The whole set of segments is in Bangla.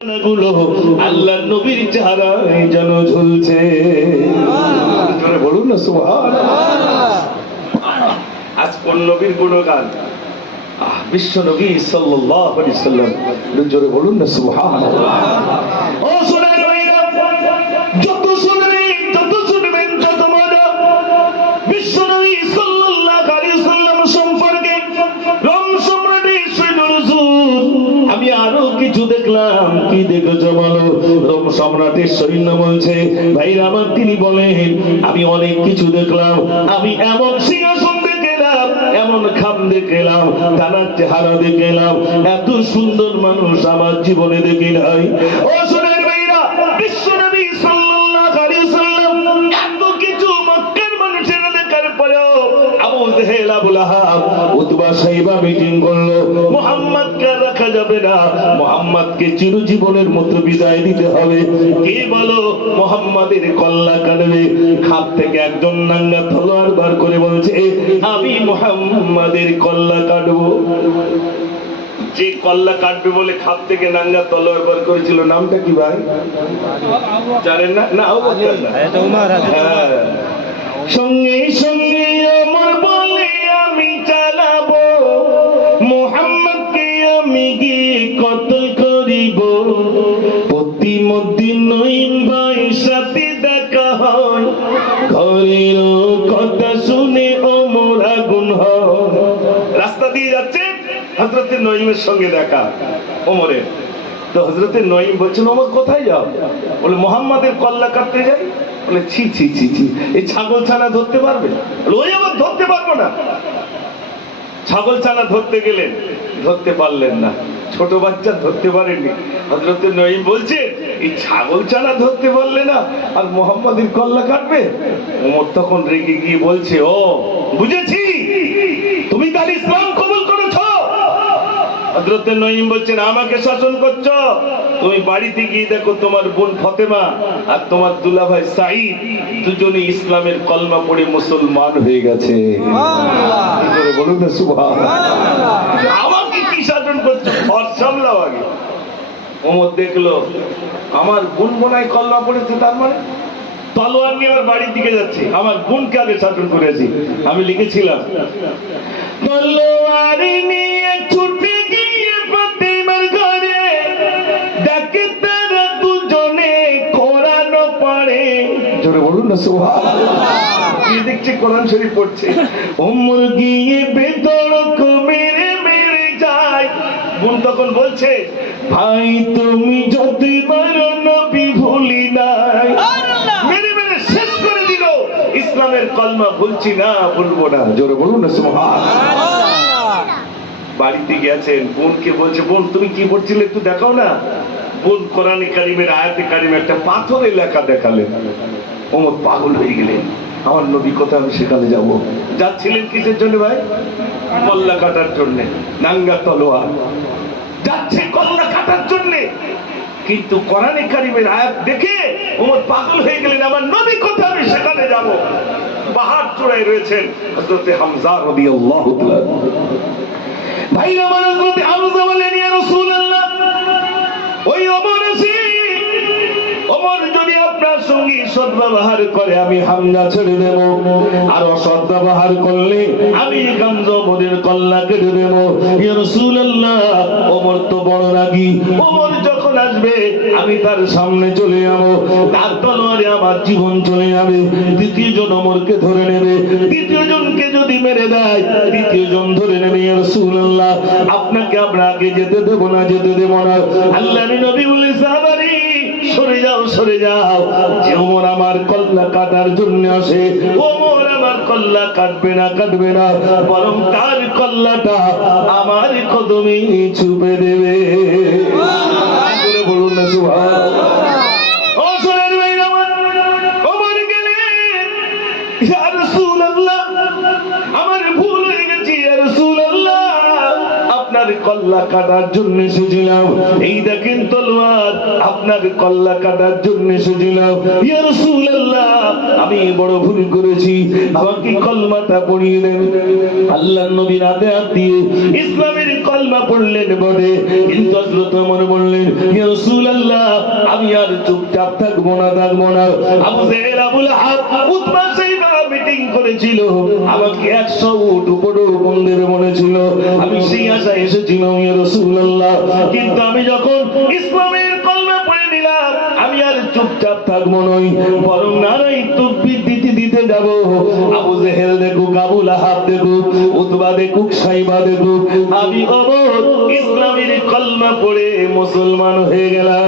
আল্লাহর নবীর চেহারায় যেন ঝুলছে। জোরে বলুন না সুবহানাল্লাহ। আজ কোন নবীর গুণগান? বিশ্ব নবী সাল্লাল্লাহু আলাইহি সাল্লাম। জোরে বলুন না সুবহানাল্লাহ। ও সোনার ভাইরা, যত শুনবেন যত মজা বিশ্ব নবী সাল্লাল্লাহু আলাইহি সাল্লাম সম্পর্কে রং সম্রাটে সৈয়দুল রাসূল। আমি আরো কিছু দেখলাম। কি দেখেছ বলো? রোম সম্রাটের সৈন্য বলছে, ভাইরা আমার, তিনি বলেন আমি অনেক কিছু দেখলাম। আমি এমন সিংহাসন দেখলাম, এমন খাম দেখলাম, তার চেহারা দেখলাম, এত সুন্দর মানুষ আমার জীবনে দেখি নাই। ও সোনার ভাইরা, বিশ্ব নবী সাল্লাল্লাহু আলাইহি সাল্লাম এত কিছু মক্কার মানুষের দেখার পরেও আবু জেহেল, আবু লাহাব, উতবা, সাইবা মিটিং করলো, মুহাম্মদকে রাখা যাবে না, মুহাম্মদকে চিরজীবনের মতো বিদায় দিতে হবে। কে বলো মুহাম্মাদের কল্লা কাটবে? খাপ থেকে একজন নাঙ্গা তলোয়ার বার করে বলছে, আমি মুহাম্মাদের কল্লা কাটবো। যে কল্লা কাটবে বলে খাপ থেকে নাঙ্গা তলোয়ার বার করেছিল, নামটা কি ভাই জানেন না? না, সঙ্গে সঙ্গে আমার বলে আমি চালাবো, মুহাম্মদকে আমি গিয়ে কতল করিব। প্রতিমধ্যে নঈম ভাইয়ের সাথে দেখা হয়, ঘরের কথা শুনে ওমর আগুন হয়। রাস্তা দিয়ে যাচ্ছে, হযরতে নঈমের সঙ্গে দেখা ওমরের। তো হযরতে নঈম বলছেন, ওমর কোথায় যাও? বলে মুহাম্মাদের কল্লা কাটতে যাই। বলে ছি ছি ছি ছি, এই ছাগল ছানা ধরতে পারবে? ওই আবার ধরতে পারবো না। ছাগল ছানা ধরতে গেলেন, ধরতে পারলেন না। ছোট বাচ্চা ধরতে পারেননি। হযরতে নঈম বলছে, এই ছাগল ছানা ধরতে পারলে না, আর মুহাম্মাদের কল্লা কাটবে? ওমর তখন রেগে গিয়ে বলছে, ও বুঝেছি, তুমি তার ইসলাম কবুল করেছো। হযরতে নঈম বলছেন, আমাকে শাসন করছো? তুমি বাড়িতে গিয়ে দেখো, তোমার বোন ফাতেমা আর তোমার দুলাভাই সাঈদ দুজনে ইসলামের কলমা পড়ে মুসলমান হয়ে গেছে। বলুন না সুবহানাল্লাহ। আমাকে কি শাসন করছো? ঘর সামলাও আগে। ওমর দেখলো আমার বোন বোনাই কলমা পড়েছে, তার মানে তলোয়ার নিয়ে আমার বাড়ির দিকে যাচ্ছে। আমার বোনকে আগে শাসন করেছি। আমি লিখেছিলাম, তলোয়ার নিয়ে ছুটে গিয়ে ফাতেমার ঘরে, ডাকে তারা দুজনে কোরআন পড়ে। জোরে বলুন না সুবহানাল্লাহ। কি দেখছে? কোরআন শরীফ পড়ছে। ওমর গিয়ে বেধড়ক মেরে মেরে যায়। বোন তখন বলছে, ভাই তুমি যতই মারো নবী ভুলি নাই। মেরে মেরে শেষ করে দিল। ইসলামের কলমা বলছি না, বলবো না। জোরে বলুন না সুবহানাল্লাহ। বাড়িতে গেছেন, বোনকে বলছে, বোন তুমি কি পড়ছিলে একটু দেখাও না। বোন কোরআনে কারিমের আয়াতে কারিমে একটা পাথরের লেখা দেখালেন। ওমর পাগল হয়ে গেলেন, আমার নবী কোথায়, আমি সেখানে যাব। যাচ্ছিলেন কিসের জন্য ভাই? কল্লা কাটার জন্য। নাঙ্গা তলোয়ার যাচ্ছে কল্লা কাটার জন্য। কিন্তু কোরআনে কারিমের আয়াত দেখে ওমর পাগল হয়ে গেলেন, আমার নবী কোথায়, আমি সেখানে যাব। পাহাড় চূড়ায় রয়েছেন হযরতে হামজা রাদিয়াল্লাহু তাআলা। ভাই আমার হযরতে হামজা বলেন, ইয়া রাসূলুল্লাহ, ওই ওমর আছে, ওমর যদি আপনার সঙ্গে সদ্ব্যবহার করে আমি হামজা ছেড়ে দেব, আর অসৎ ব্যবহার করলে আমি হামজা ওমরের কল্লা কেটে দেব। ইয়া রাসূলুল্লাহ, ওমর তো বড় রাগী। ওমর যখন আসবে আমি তার সামনে চলে যাব, তার তলোয়ারে আমার জীবন চলে যাবে। দ্বিতীয় জন ওমরকে ধরে নেবে, দ্বিতীয় জনকে যদি মেরে দেয় তৃতীয় জন ধরে নেবে। ইয়া রাসূলুল্লাহ, আপনাকে আমরা আগে যেতে দেব না, যেতে দেব না। আল্লাহর নবী বলে, সাহাবারে সরে যাও, সরে যাও। যে ওমর আমার কল্লা কাটার জন্য আসে, ওমর আমার কল্লা কাটবে না, কাটবে না, বরং তার কল্লাটা আমার কদমে ছুপে দেবে। বলুন না সুবহানাল্লাহ। ও সোনার ভাইরা আমার, ওমর গেলেন, ইয়া রাসূলুল্লাহ, আমার ভুল হয়ে গেছে, ইয়া রাসূলুল্লাহ, আপনার কল্লা কাটার জন্য এসেছিলাম। এই দেখেন তলোয়ার, আপনার কল্লা কাটার জন্য এসেছিলাম। ইয়া রাসূলুল্লাহ, আমি বড় ভুল করেছি, আমাকে কলমাটা পড়িয়ে দেন। আল্লাহর নবীর হাতে হাত দিয়ে ইসলামের কলমা পড়লেন বটে, কিন্তু হযরত ওমর বললেন, ইয়া রাসূলুল্লাহ, আমি আর চুপচাপ থাকবো না। আবু জেহেল, আবুল আহাব, উতবা সাইবা মিটিং করেছিল, আমাকে 100 উট উপরে বন্ধের মনে ছিল, আমি সেই আশায় এসেছিলাম ইয়া রাসূলুল্লাহ। কিন্তু আমি যখন ইসলামের কলমা পড়ে নিলাম, আমি আর চুপচাপ থাকবো নই, বরং নারাই তাকবীর দিতে যাব। আবু জেহেল দেখুক, আবুল আহাব দেখুক, উতবা দেখুক, সাইবা দেখুক, আমি অবর ইসলামের কলমা পড়ে মুসলমান হয়ে গেলাম।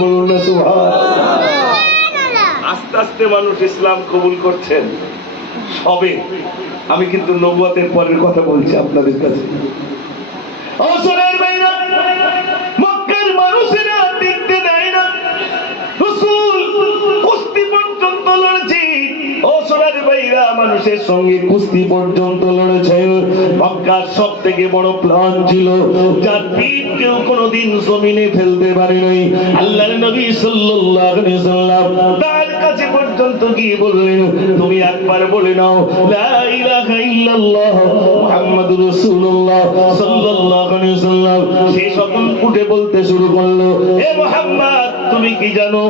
বলুন না সুবহানাল্লাহ। আস্তে আস্তে মানুষ ইসলাম কবুল করছেন সবে। আমি কিন্তু নবুয়তের পরের কথা বলছি আপনাদের কাছে। ও সোনার ভাইরা, মক্কার মানুষেরা দেখতে দেয় না, রাসূল কুস্তি পর্যন্ত লড়ছে। ও সোনার ভাইরা, মানুষের সঙ্গে কুস্তি পর্যন্ত লড়েছেন। মক্কার সব থেকে বড় প্ল্যান ছিল, যার পিঠ কেউ কোনোদিন জমিনে ফেলতে পারে নাই। আল্লাহর নবী সাল্লাল্লাহু আলাইহি সাল্লাম তার কাছে পর্যন্ত গিয়ে বললেন, তুমি একবার বলে নাও লা ইলাহা ইল্লাল্লাহ মুহাম্মাদুর রাসূলুল্লাহ সাল্লাল্লাহু আলাইহি সাল্লাম। সে সকল উঠে বলতে শুরু করলো, হে মুহাম্মদ, তুমি কি জানো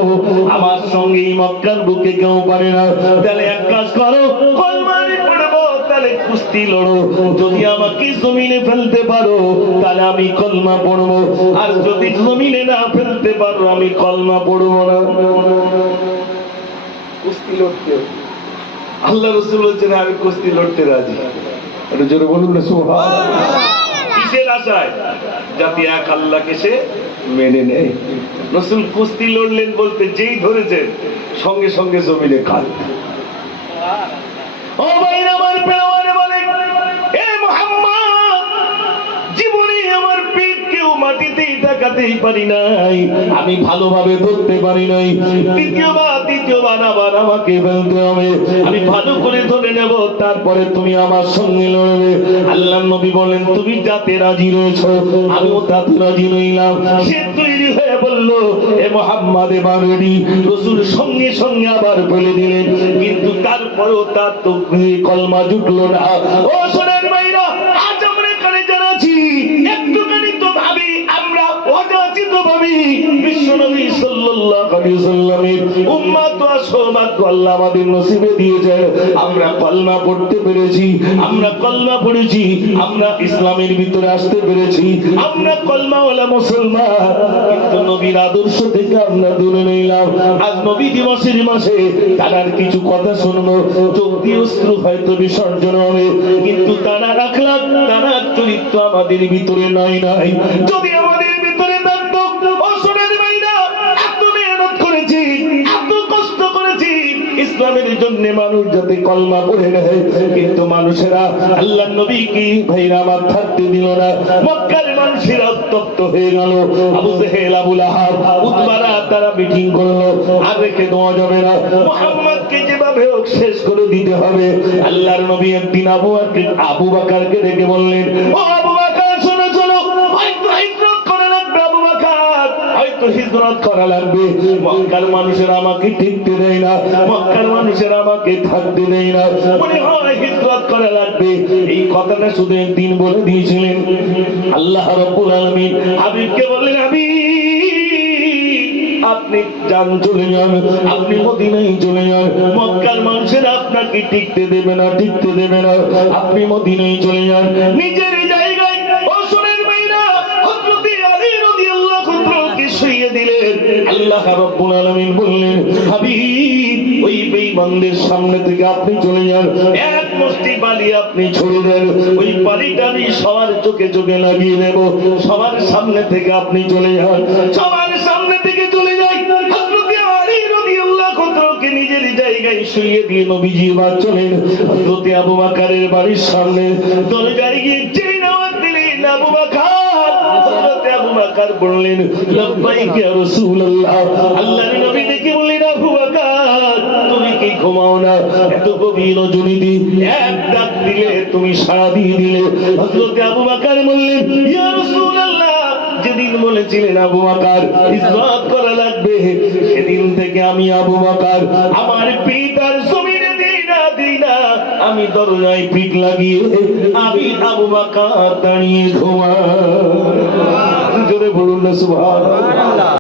আমার সঙ্গে এই মক্কার বুকে কেউ পারে না? তাহলে এক কাজ করো, কলমারে পড়বো, তাহলে কুস্তি লড়ো। যদি আমাকে জমিনে ফেলতে পারো তাহলে আমি কলমা পড়বো, আর যদি জমিনে না ফেলতে পারো আমি কলমা পড়বো না। কুস্তি লড়তে আল্লাহ রাসূল বলছেন, আমি কুস্তি লড়তে রাজি। একটু জোরে বলুন না সুবহানাল্লাহ। কিসের আশায়? যাতে এক আল্লাহকে সে মেনে নেয়। রাসূল কুস্তি লড়লেন বলতে যেই ধরেছেন সঙ্গে সঙ্গে জমিনে খান। ও ভাইরা আমার, পেওয়ারে বলে, এ মুহাম্মদ, জীবনে আমার পিঠ কেউ মাটিতেই তাকাতেই পারি নাই, আমি ভালোভাবে ধরতে পারি নাই। দ্বিতীয়বার আবার আমাকে ফেলতে হবে, আমি ভালো করে ধরে নেব, তারপরে তুমি আমার সঙ্গে লড়বে। আল্লাহর নবী বলেন, তুমি যাতে রাজি রয়েছো আমিও তাতে রাজি রইলাম। সে তৈরি হয়ে বলল, এ মুহাম্মদ এবার রেডি। রাসূল সঙ্গে সঙ্গে আবার ফেলে দিলেন, কিন্তু তারপরেও তার তো কলমা জুটলো না। ও সোনার ভাইরা, আজ আমরা কানে জানাচ্ছি, একটুখানি তো ভাবি, আমরা অযাচিত ভাবি বিশ্বনবী সাল্লাল্লাহু আলাইহি সাল্লামের উম্মত ও সৌভাগ্য আল্লাহ আমাদের নসিবে দিয়েছেন। আমরা কলমা পড়তে পেরেছি, আমরা কলমা পড়েছি, আমরা ইসলামের ভিতরে আসতে পেরেছি, আমরা কলমাওয়ালা মুসলমান। কিন্তু নবীর আদর্শ থেকে আমরা দূরে নিলাম। আজ নবী দিবসের মাসে তার কিছু কথা শুনবো, চোখটি অশ্রু হয়তো বিসর্জন হবে, কিন্তু তারা রাখলাম, তারা চরিত্র আমাদের ভিতরে নাই। যদি আমাদের ভিতরে থাকতো, ও সোনার ভাইরা, এত মেহনত করেছি, এত কষ্ট করেছি ইসলামের জন্য, মানুষ যাতে কলমা পড়ে নেয়, কিন্তু মানুষেরা আল্লাহর নবীকে ভাইরা আমার থাকতে দিল না। মক্কার মানুষেরা উত্তপ্ত হয়ে গেল। আবু জেহেল, আবুল আহাব, উতবারা তারা মিটিং করলো, আর রেখে দেওয়া যাবে না, মুহাম্মদকে যেভাবে হোক শেষ করে দিতে হবে। আল্লাহর নবী একদিন আবু বকরকে ডেকে বললেন, ও আবু বকর, শোনো শোনো, হয়তো হিজরত করা লাগবে। আবু বকর, হয়তো হিজরত করা লাগবে। মক্কার মানুষেরা আমাকে টিকতে দেয় না, মক্কার মানুষেরা আমাকে থাকতে দেয় না, মনে হয় হিজরত করা লাগবে। এই কথাটা শুধু একদিন বলে দিয়েছিলেন। আল্লাহ রাব্বুল আলামিন হাবিবকে বললেন, হাবিব, আপনি যান, চলে যান, আপনি মদিনায় চলে যান। মক্কার মানুষেরা আপনাকে টিকতে দেবে না, টিকতে দেবে না, আপনি মদিনায় চলে যান, নিজের জায়গায়। ও সোনার ভাইরা, হযরত আলী রাদিয়াল্লাহু আনহু-কে শুইয়ে দিলেন। আল্লাহ রাব্বুল আলামিন বললেন, হাবিব, ওই বেঈমানদের সামনে থেকে আপনি চলে যান, এক মুষ্টি বালি আপনি ছুড়ে দেন, ওই বালিটা আমি সবার চোখে চোখে লাগিয়ে দেব। সবার সামনে থেকে আপনি চলে যান, সবার সামনে থেকে চলে যাই। হযরত আলী রাদিয়াল্লাহু আনহু-কে নিজের জায়গায় শুইয়ে দিয়ে নবীজি বাদ চলেন। হযরত আবু বকরের বাড়ির সামনে দরজায় গিয়ে যেই নামাজ দিলেন, আবু বকর, হযরত আবু বকর বললেন, লাব্বাইক ইয়া রাসূলুল্লাহ। আল্লাহর নবী ডেকে বললেন, আবু বকর, তুমি কি ঘুমাও না? এত গভীর রজনীতে এক ডাক দিলে তুমি সাড়া দিয়ে দিলে। হযরত আবু বকর বললেন, ইয়া রাসূলুল্লাহ, যেদিন বলেছিলেন আবু বকর ইজ্জত করা লাগবে, সেদিন থেকে আমি আবু বকর আমার পিতার জমিনে দিই না, আমি দরজায় পিঠ লাগিয়ে আমি আবু বকর দাঁড়িয়ে ঘুমাই। জোরে বলুন না সুবহানাল্লাহ।